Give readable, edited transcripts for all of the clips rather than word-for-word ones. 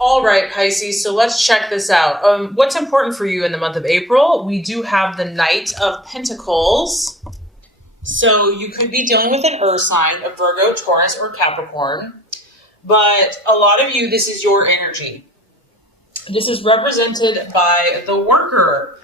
All right, Pisces, so let's check this out. What's important for you in the month of April? We do have the Knight of Pentacles. So you could be dealing with an earth sign, a Virgo, Taurus, or Capricorn. But a lot of you, this is your energy. This is represented by the worker.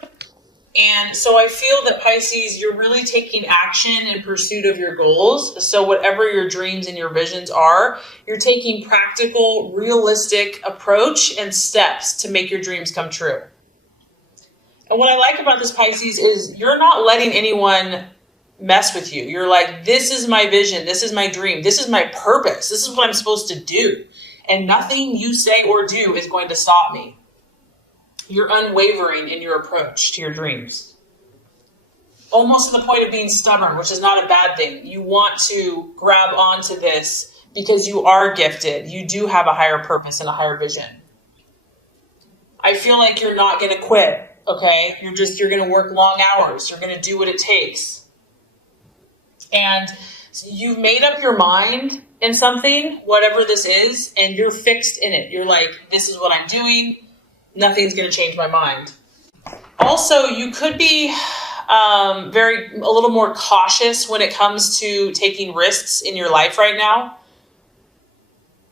And so I feel that Pisces, you're really taking action in pursuit of your goals. So whatever your dreams and your visions are, you're taking practical, realistic approach and steps to make your dreams come true. And what I like about this, Pisces, is you're not letting anyone mess with you. You're like, this is my vision. This is my dream. This is my purpose. This is what I'm supposed to do. And nothing you say or do is going to stop me. You're unwavering in your approach to your dreams. Almost to the point of being stubborn, which is not a bad thing. You want to grab onto this because you are gifted. You do have a higher purpose and a higher vision. I feel like you're not going to quit, okay? You're going to work long hours. You're going to do what it takes. And you've made up your mind in something, whatever this is, and you're fixed in it. You're like, this is what I'm doing. Nothing's going to change my mind. Also, you could be a little more cautious when it comes to taking risks in your life right now.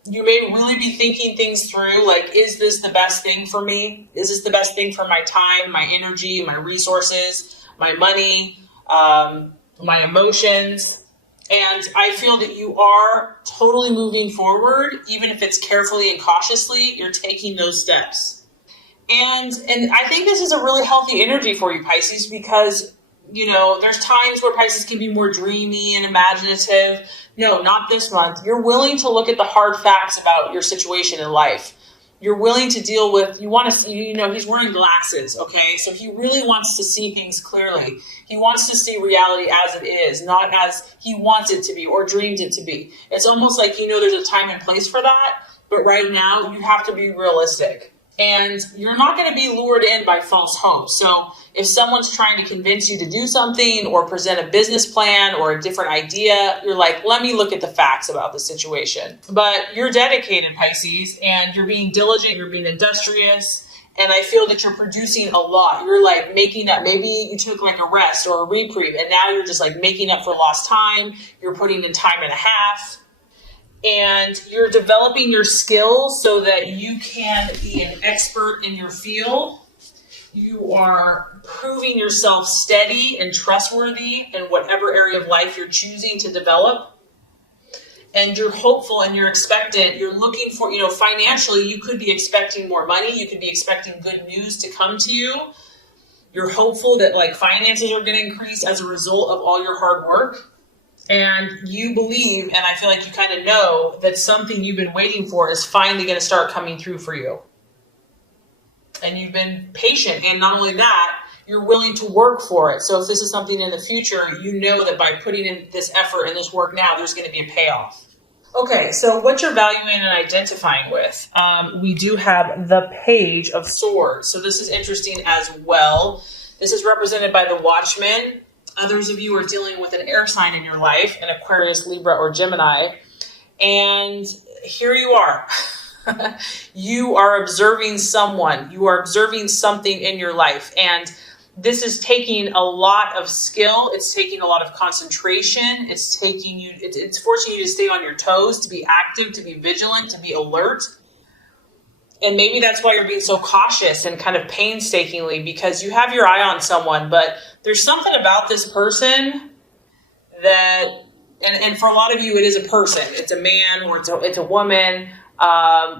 You may really be thinking things through, like, is this the best thing for me? Is this the best thing for my time, my energy, my resources, my money, my emotions? And I feel that you are totally moving forward, even if it's carefully and cautiously, you're taking those steps. And I think this is a really healthy energy for you, Pisces, because, there's times where Pisces can be more dreamy and imaginative. No, not this month. You're willing to look at the hard facts about your situation in life. You're willing to deal with, you want to see, he's wearing glasses, okay? So he really wants to see things clearly. He wants to see reality as it is, not as he wants it to be or dreamed it to be. It's almost like, there's a time and place for that, but right now you have to be realistic. And you're not going to be lured in by false hope. So if someone's trying to convince you to do something or present a business plan or a different idea, you're like, let me look at the facts about the situation. But you're dedicated, Pisces, and you're being diligent, you're being industrious. And I feel that you're producing a lot. You're like making up. Maybe you took like a rest or a reprieve, and now you're just like making up for lost time. You're putting in time and a half. And you're developing your skills so that you can be an expert in your field. You are proving yourself steady and trustworthy in whatever area of life you're choosing to develop. And you're hopeful and you're expectant. You're looking for, financially, you could be expecting more money. You could be expecting good news to come to you. You're hopeful that finances are going to increase as a result of all your hard work. And you believe, and I feel like you kind of know, that something you've been waiting for is finally going to start coming through for you. And you've been patient. And not only that, you're willing to work for it. So if this is something in the future, you know that by putting in this effort and this work now, there's going to be a payoff. Okay, so what you're valuing and identifying with. We do have the Page of Swords. So this is interesting as well. This is represented by the Watchman. Others of you are dealing with an air sign in your life, an Aquarius, Libra, or Gemini. And here you are. You are observing someone. You are observing something in your life. And this is taking a lot of skill. It's taking a lot of concentration. It's forcing you to stay on your toes, to be active, to be vigilant, to be alert. And maybe that's why you're being so cautious and kind of painstakingly, because you have your eye on someone, but there's something about this person that, and for a lot of you, it is a person. It's a man or it's a woman.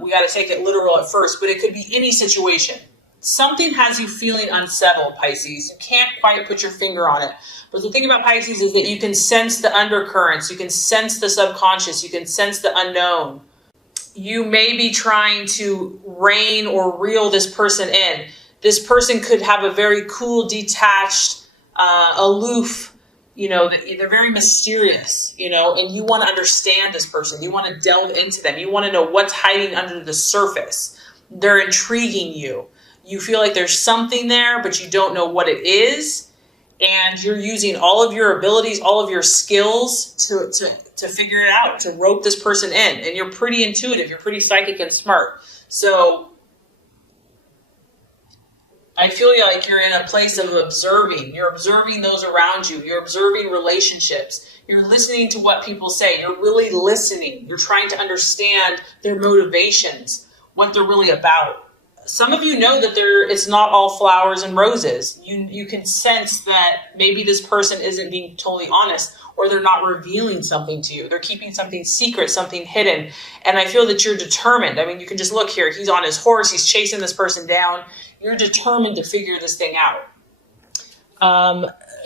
We got to take it literal at first, but it could be any situation. Something has you feeling unsettled, Pisces. You can't quite put your finger on it. But the thing about Pisces is that you can sense the undercurrents. You can sense the subconscious. You can sense the unknown. You may be trying to rein or reel this person in. This person could have a very cool, detached, aloof, they're very mysterious, and you want to understand this person. You want to delve into them. You want to know what's hiding under the surface. They're intriguing you. You feel like there's something there, but you don't know what it is. And you're using all of your abilities, all of your skills to figure it out, to rope this person in. And you're pretty intuitive. You're pretty psychic and smart. So I feel like you're in a place of observing. You're observing those around you. You're observing relationships. You're listening to what people say. You're really listening. You're trying to understand their motivations, what they're really about. Some of you know that it's not all flowers and roses. You can sense that maybe this person isn't being totally honest, or they're not revealing something to you. They're keeping something secret, something hidden. And I feel that you're determined. I mean, you can just look here. He's on his horse. He's chasing this person down. You're determined to figure this thing out.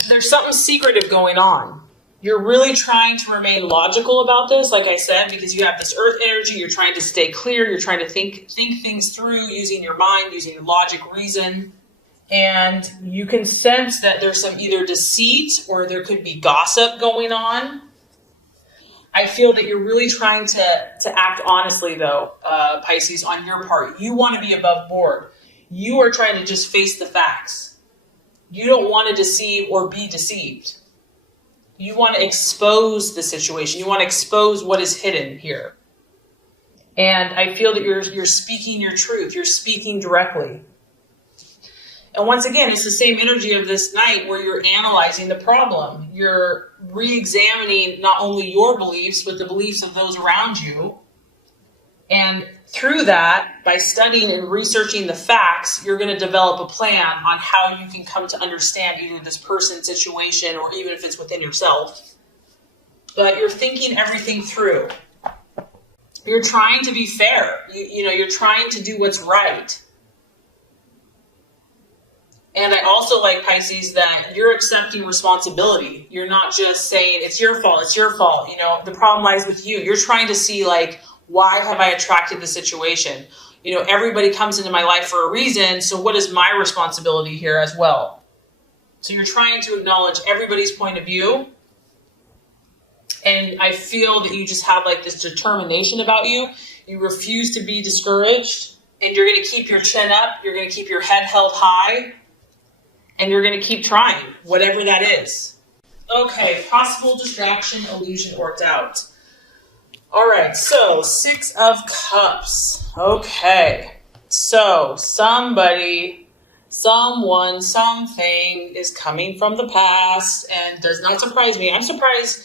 There's something secretive going on. You're really trying to remain logical about this, like I said, because you have this earth energy. You're trying to stay clear. You're trying to think things through using your mind, using logic, reason. And you can sense that there's some either deceit or there could be gossip going on. I feel that you're really trying to act honestly, though, Pisces, on your part. You want to be above board. You are trying to just face the facts. You don't want to deceive or be deceived. You want to expose the situation. You want to expose what is hidden here. And I feel that you're speaking your truth. You're speaking directly. And once again, it's the same energy of this night where you're analyzing the problem. You're re-examining not only your beliefs, but the beliefs of those around you. And through that, by studying and researching the facts, you're going to develop a plan on how you can come to understand either this person's situation or even if it's within yourself. But you're thinking everything through. You're trying to be fair. You're trying to do what's right. And I also like, Pisces, that you're accepting responsibility. You're not just saying, it's your fault, it's your fault. The problem lies with you. You're trying to see, why have I attracted the situation? Everybody comes into my life for a reason, so what is my responsibility here as well? So you're trying to acknowledge everybody's point of view. And I feel that you just have this determination about you. You refuse to be discouraged. And you're going to keep your chin up. You're going to keep your head held high. And you're going to keep trying, whatever that is. Okay, possible distraction, illusion, or doubt. All right, so 6 of Cups. Okay, so somebody, someone, something is coming from the past and does not surprise me. I'm surprised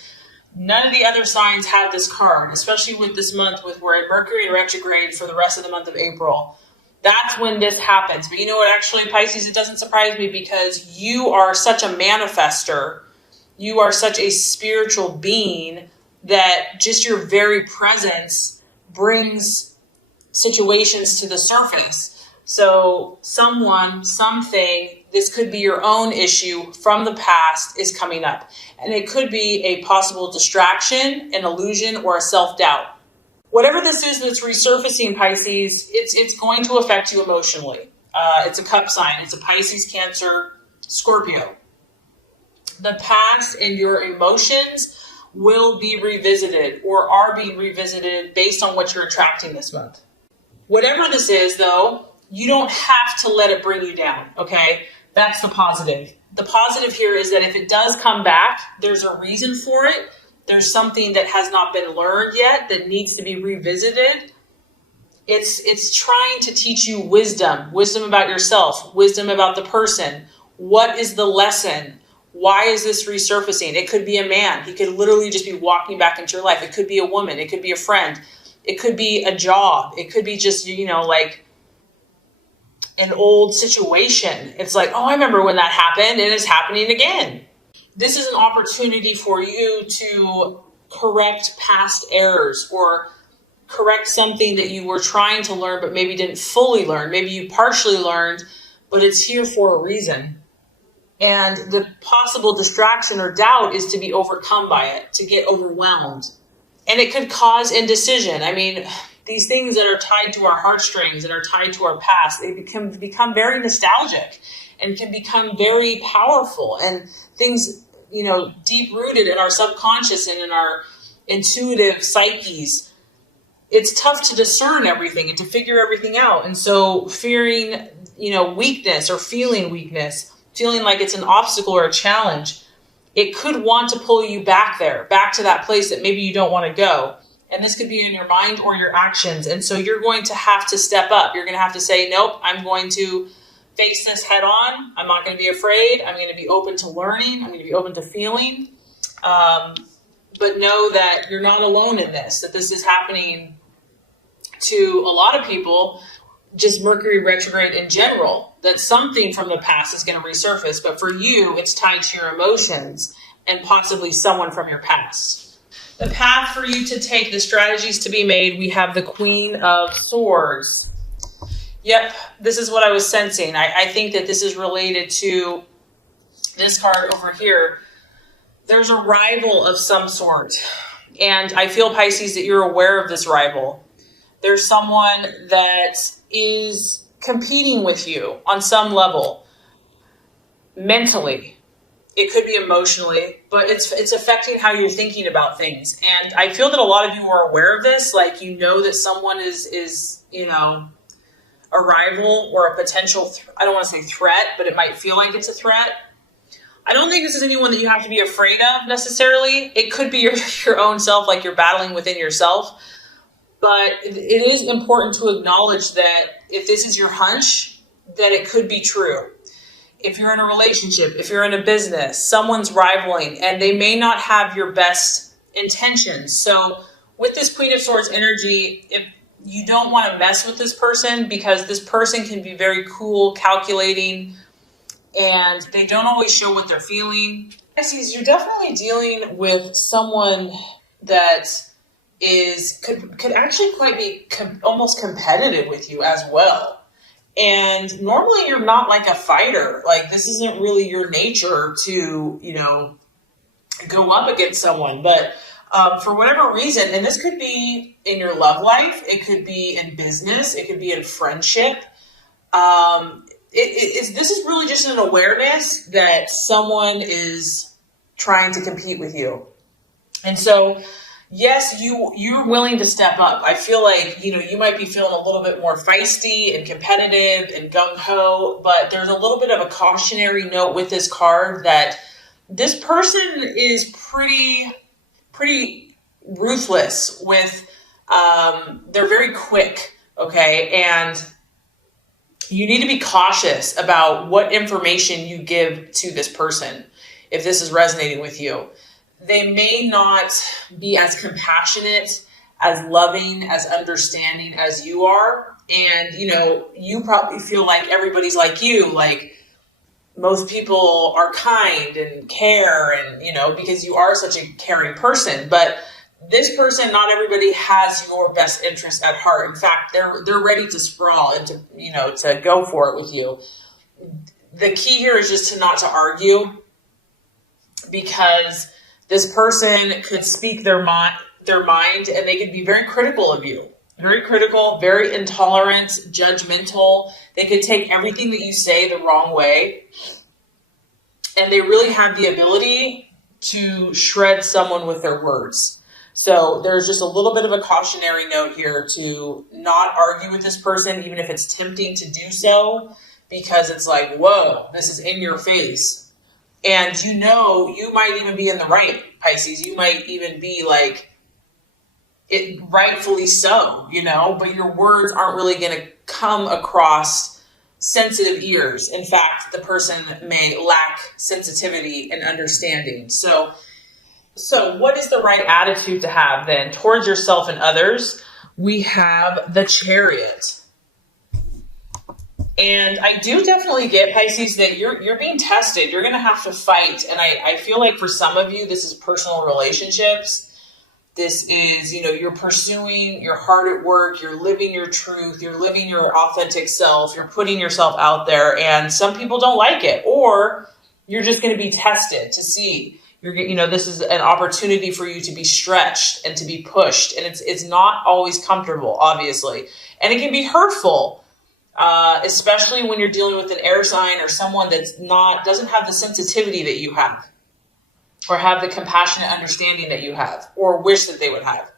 none of the other signs have this card, especially with this month with we're at Mercury retrograde for the rest of the month of April. That's when this happens. But you know what, actually, Pisces, it doesn't surprise me because you are such a manifester. You are such a spiritual being that just your very presence brings situations to the surface. So someone, something, this could be your own issue from the past is coming up. And it could be a possible distraction, an illusion, or a self-doubt. Whatever this is that's resurfacing, Pisces, it's going to affect you emotionally. It's a cup sign. It's a Pisces, Cancer, Scorpio. The past and your emotions will be revisited or are being revisited based on what you're attracting this month. Whatever this is, though, you don't have to let it bring you down, okay? That's the positive. The positive here is that if it does come back, there's a reason for it. There's something that has not been learned yet that needs to be revisited. It's trying to teach you wisdom about yourself, wisdom about the person. What is the lesson? Why is this resurfacing? It could be a man. He could literally just be walking back into your life. It could be a woman. It could be a friend. It could be a job. It could be just, an old situation. It's like, oh, I remember when that happened and it's happening again. This is an opportunity for you to correct past errors or correct something that you were trying to learn but maybe didn't fully learn. Maybe you partially learned, but it's here for a reason. And the possible distraction or doubt is to be overcome by it, to get overwhelmed. And it could cause indecision. I mean, these things that are tied to our heartstrings and are tied to our past, they become very nostalgic and can become very powerful. And things, deep-rooted in our subconscious and in our intuitive psyches, it's tough to discern everything and to figure everything out. And so fearing, weakness or feeling weakness, feeling like it's an obstacle or a challenge, it could want to pull you back there, back to that place that maybe you don't want to go. And this could be in your mind or your actions. And so you're going to have to step up. You're going to have to say, nope, I'm going to face this head on. I'm not going to be afraid. I'm going to be open to learning. I'm going to be open to feeling. But know that you're not alone in this, that this is happening to a lot of people, just Mercury retrograde in general, that something from the past is going to resurface. But for you, it's tied to your emotions and possibly someone from your past. The path for you to take, the strategies to be made, we have the Queen of Swords. Yep, this is what I was sensing. I think that this is related to this card over here. There's a rival of some sort. And I feel, Pisces, that you're aware of this rival. There's someone that is competing with you on some level. Mentally. It could be emotionally, but it's affecting how you're thinking about things. And I feel that a lot of you are aware of this. Like, you know that someone is a rival or a potential, I don't want to say threat, but it might feel like it's a threat. I don't think this is anyone that you have to be afraid of necessarily. It could be your own self, like you're battling within yourself. But it is important to acknowledge that if this is your hunch, that it could be true. If you're in a relationship, if you're in a business, someone's rivaling and they may not have your best intentions. So with this Queen of Swords energy, if you don't want to mess with this person, because this person can be very cool, calculating, and they don't always show what they're feeling. Pisces, you're definitely dealing with someone that could actually quite be almost competitive with you as well. And normally you're not like a fighter. Like, this isn't really your nature to, go up against someone. But for whatever reason, and this could be in your love life, it could be in business, it could be in friendship. This is really just an awareness that someone is trying to compete with you. And so, yes, you're willing to step up. I feel like, you might be feeling a little bit more feisty and competitive and gung-ho, but there's a little bit of a cautionary note with this card that this person is pretty ruthless with, they're very quick, okay? And you need to be cautious about what information you give to this person if this is resonating with you. They may not be as compassionate, as loving, as understanding as you are. And, you probably feel like everybody's like you, like most people are kind and care and, because you are such a caring person. But this person, not everybody has your best interest at heart. In fact, they're ready to sprawl and to go for it with you. The key here is just not to argue, because this person could speak their mind, and they could be very critical of you. Very critical, very intolerant, judgmental. They could take everything that you say the wrong way. And they really have the ability to shred someone with their words. So there's just a little bit of a cautionary note here to not argue with this person, even if it's tempting to do so, because it's like, whoa, this is in your face. And you might even be in the right, Pisces. You might even be like, it rightfully so, but your words aren't really going to come across sensitive ears. In fact, the person may lack sensitivity and understanding. So what is the right attitude to have then towards yourself and others? We have the Chariot. And I do definitely get, Pisces, that you're being tested. You're going to have to fight. And I feel like for some of you, this is personal relationships. This is, you're pursuing your heart at work. You're living your truth. You're living your authentic self. You're putting yourself out there. And some people don't like it. Or you're just going to be tested to see. This is an opportunity for you to be stretched and to be pushed. And it's not always comfortable, obviously. And it can be hurtful. Especially when you're dealing with an air sign or someone doesn't have the sensitivity that you have, or have the compassionate understanding that you have, or wish that they would have.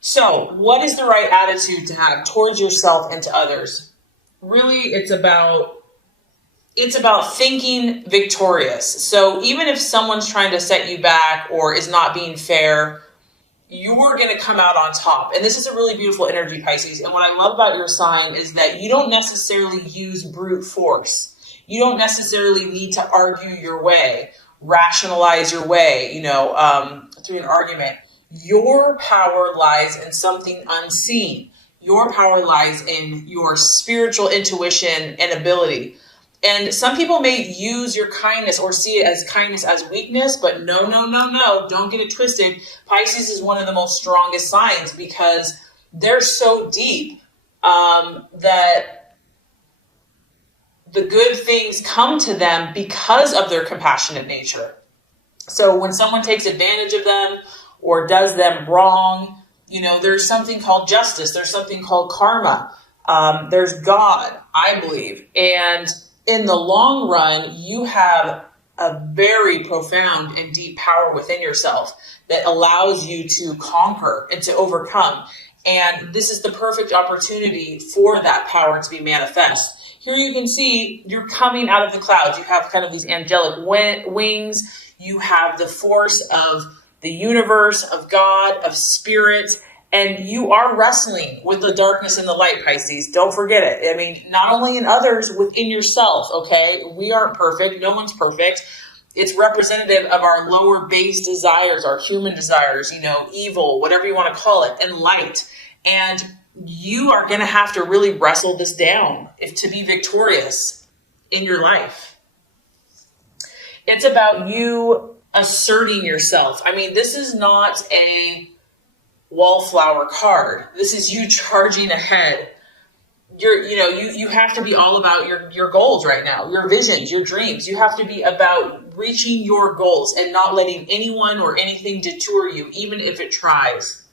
So what is the right attitude to have towards yourself and to others? Really, it's about thinking victorious. So even if someone's trying to set you back or is not being fair, you're going to come out on top. And this is a really beautiful energy, Pisces. And what I love about your sign is that you don't necessarily use brute force. You don't necessarily need to argue your way, rationalize your way, through an argument. Your power lies in something unseen. Your power lies in your spiritual intuition and ability. And some people may use your kindness or see it as kindness as weakness, but no, don't get it twisted. Pisces is one of the most strongest signs because they're so deep that the good things come to them because of their compassionate nature. So when someone takes advantage of them or does them wrong, there's something called justice. There's something called karma. There's God, I believe. And in the long run, you have a very profound and deep power within yourself that allows you to conquer and to overcome. And this is the perfect opportunity for that power to be manifest. Here you can see you're coming out of the clouds. You have kind of these angelic wings. You have the force of the universe, of God, of spirit. And you are wrestling with the darkness and the light, Pisces. Don't forget it. I mean, not only in others, within yourself, okay? We aren't perfect. No one's perfect. It's representative of our lower base desires, our human desires, evil, whatever you want to call it, and light. And you are going to have to really wrestle this down to be victorious in your life. It's about you asserting yourself. I mean, this is not a wallflower card. This is you charging ahead. You have to be all about your goals right now, your visions, your dreams. You have to be about reaching your goals and not letting anyone or anything detour you, even if it tries.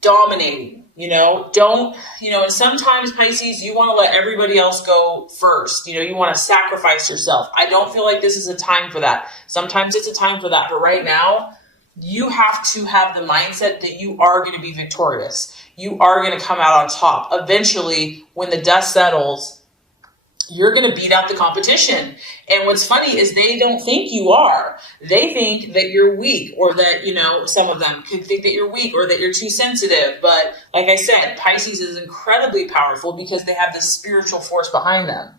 Dominating, and sometimes, Pisces, you want to let everybody else go first. You want to sacrifice yourself. I don't feel like this is a time for that. Sometimes it's a time for that, but right now, you have to have the mindset that you are going to be victorious. You are going to come out on top. Eventually, when the dust settles, you're going to beat out the competition. And what's funny is they don't think you are. They think that you're weak, or that, some of them could think that you're weak or that you're too sensitive. But like I said, Pisces is incredibly powerful because they have this spiritual force behind them.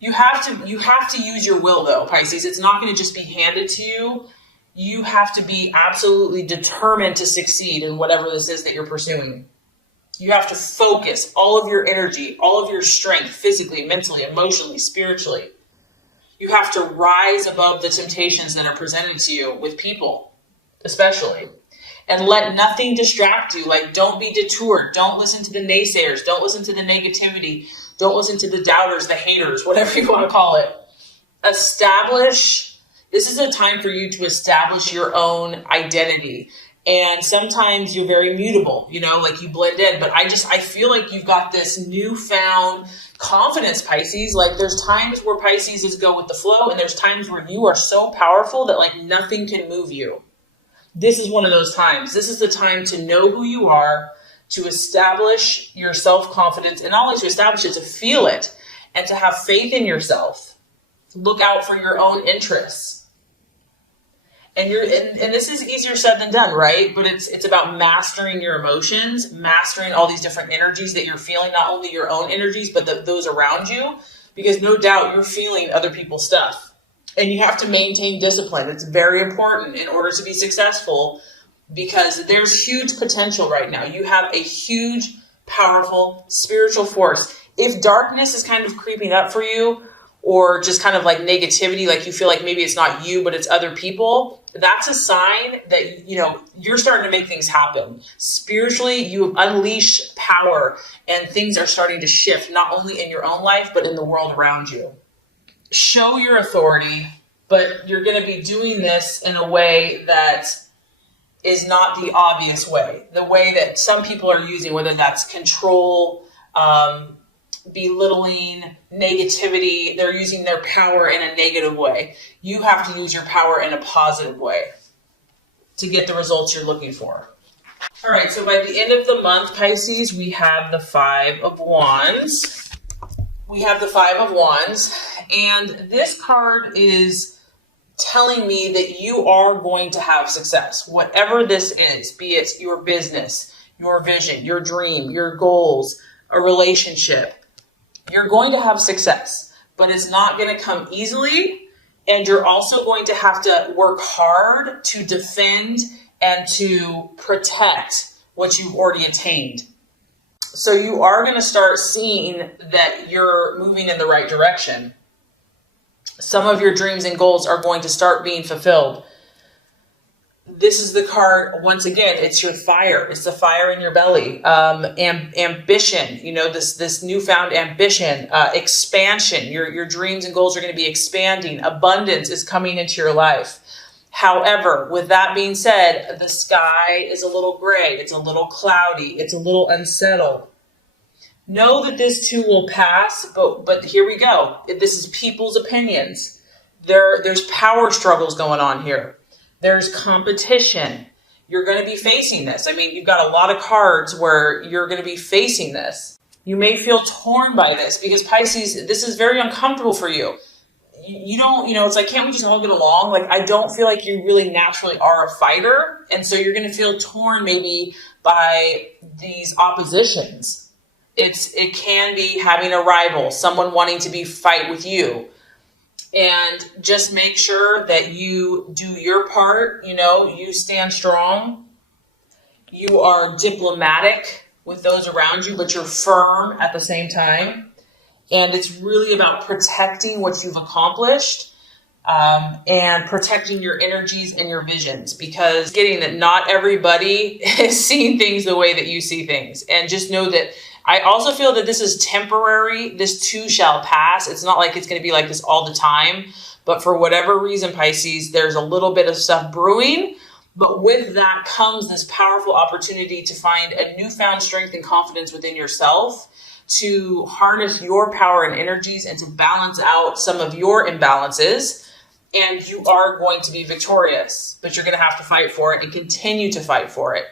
You have to use your will, though, Pisces. It's not going to just be handed to you. You have to be absolutely determined to succeed in whatever this is that you're pursuing. You have to focus all of your energy, all of your strength, physically, mentally, emotionally, spiritually. You have to rise above the temptations that are presented to you with people, especially. And let nothing distract you. Like, don't be detoured. Don't listen to the naysayers. Don't listen to the negativity. Don't listen to the doubters, the haters, whatever you want to call it. This is a time for you to establish your own identity. And sometimes you're very mutable, like you blend in. But I feel like you've got this newfound confidence, Pisces. Like, there's times where Pisces is go with the flow, and there's times where you are so powerful that like nothing can move you. This is one of those times. This is the time to know who you are, to establish your self-confidence, and not only to establish it, to feel it, and to have faith in yourself. Look out for your own interests. And this is easier said than done, right? But it's about mastering your emotions, mastering all these different energies that you're feeling, not only your own energies, but those around you, because no doubt you're feeling other people's stuff. And you have to maintain discipline. It's very important in order to be successful, because there's huge potential right now. You have a huge, powerful spiritual force. If darkness is kind of creeping up for you, or just kind of like negativity, like you feel like maybe it's not you, but it's other people, that's a sign that, you're starting to make things happen. Spiritually, you unleash power, and things are starting to shift, not only in your own life, but in the world around you. Show your authority, but you're going to be doing this in a way that is not the obvious way, the way that some people are using, whether that's control, belittling, negativity. They're using their power in a negative way. You have to use your power in a positive way to get the results you're looking for. All right, so by the end of the month, Pisces, we have the Five of Wands. And this card is telling me that you are going to have success. Whatever this is, be it your business, your vision, your dream, your goals, a relationship, you're going to have success, but it's not going to come easily. And you're also going to have to work hard to defend and to protect what you've already attained. So you are going to start seeing that you're moving in the right direction. Some of your dreams and goals are going to start being fulfilled. This is the card, once again, it's your fire. It's the fire in your belly. Ambition, this newfound ambition, expansion. Your dreams and goals are going to be expanding. Abundance is coming into your life. However, with that being said, the sky is a little gray. It's a little cloudy. It's a little unsettled. Know that this too will pass, but here we go. This is people's opinions. There's power struggles going on here. There's competition. You're going to be facing this. I mean, you've got a lot of cards where you're going to be facing this. You may feel torn by this because Pisces, this is very uncomfortable for you. You don't, it's like, can't we just all get along? Like, I don't feel like you really naturally are a fighter. And so you're going to feel torn maybe by these oppositions. It can be having a rival, someone wanting to fight with you. And just make sure that you do your part. You stand strong. You are diplomatic with those around you, but you're firm at the same time. And it's really about protecting what you've accomplished and protecting your energies and your visions, because getting that not everybody is seeing things the way that you see things. And just know that I also feel that this is temporary. This too shall pass. It's not like it's going to be like this all the time. But for whatever reason, Pisces, there's a little bit of stuff brewing. But with that comes this powerful opportunity to find a newfound strength and confidence within yourself, to harness your power and energies and to balance out some of your imbalances. And you are going to be victorious, but you're going to have to fight for it and continue to fight for it.